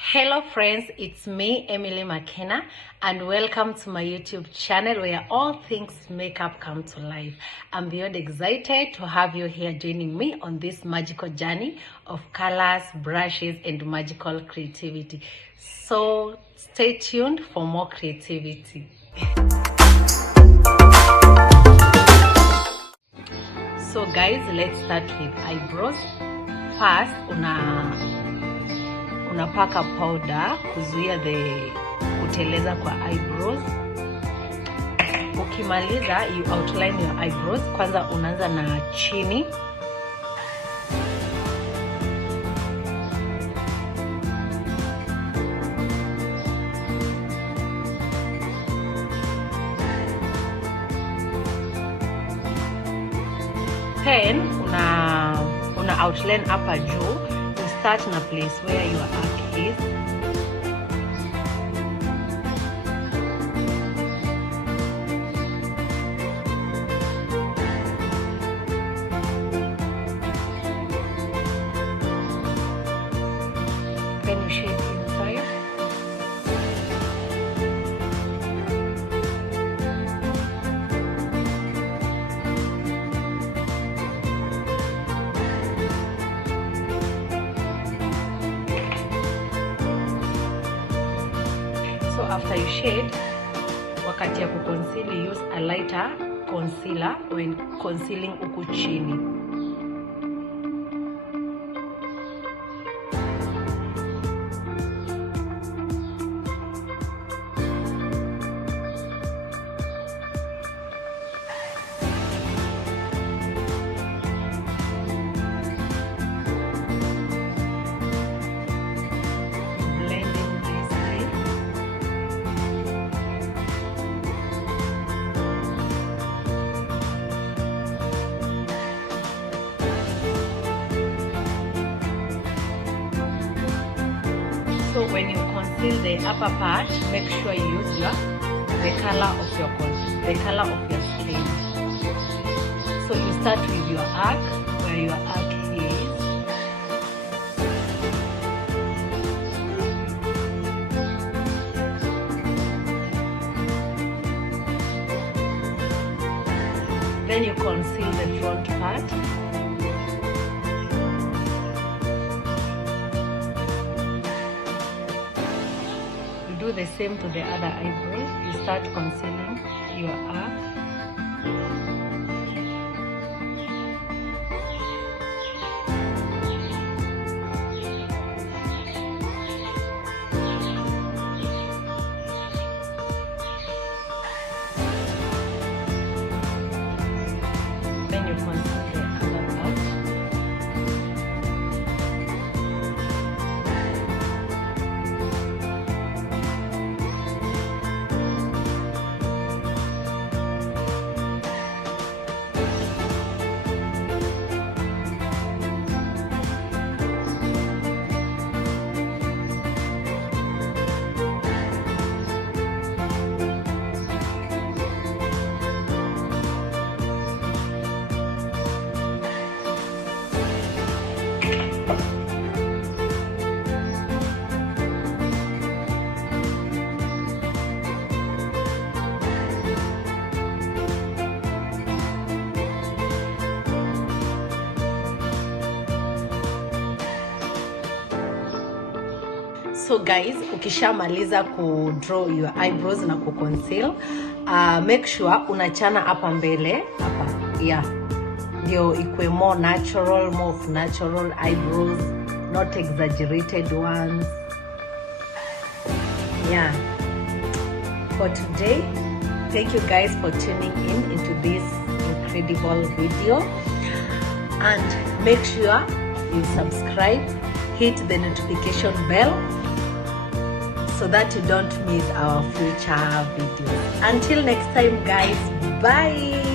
Hello friends, it's me Emily Makena and welcome to my YouTube channel where all things makeup come to life. I'm beyond excited to have you here joining me on this magical journey of colors, brushes and magical creativity. So stay tuned for more creativity. So guys, let's start with eyebrows. First, unapaka powder kuzuia kuteleza kwa eyebrows. Ukimaliza, you outline your eyebrows. Kwanza unaanza na chini. Then una outline hapa juu. You start na place where your arc is. Then you shade inside. So after you shade, wakati ya kuconceal, use a lighter concealer when concealing huku chini. So when you conceal the upper part, make sure you use the color of your skin. So you start with your arc, where your arc is. Then you conceal the front part. Do the same to the other eyebrows. You start concealing your arc. Then you conceal the other part. So guys, ukishamaliza ku draw your eyebrows na ku conceal, make sure unachana hapa mbele hapa, yeah, ndio ikwe more natural, more of natural eyebrows, not exaggerated ones. Yeah. For today, thank you guys for tuning in into this incredible video, and make sure you subscribe, hit the notification bell so that you don't miss our future videos. Until next time guys, bye.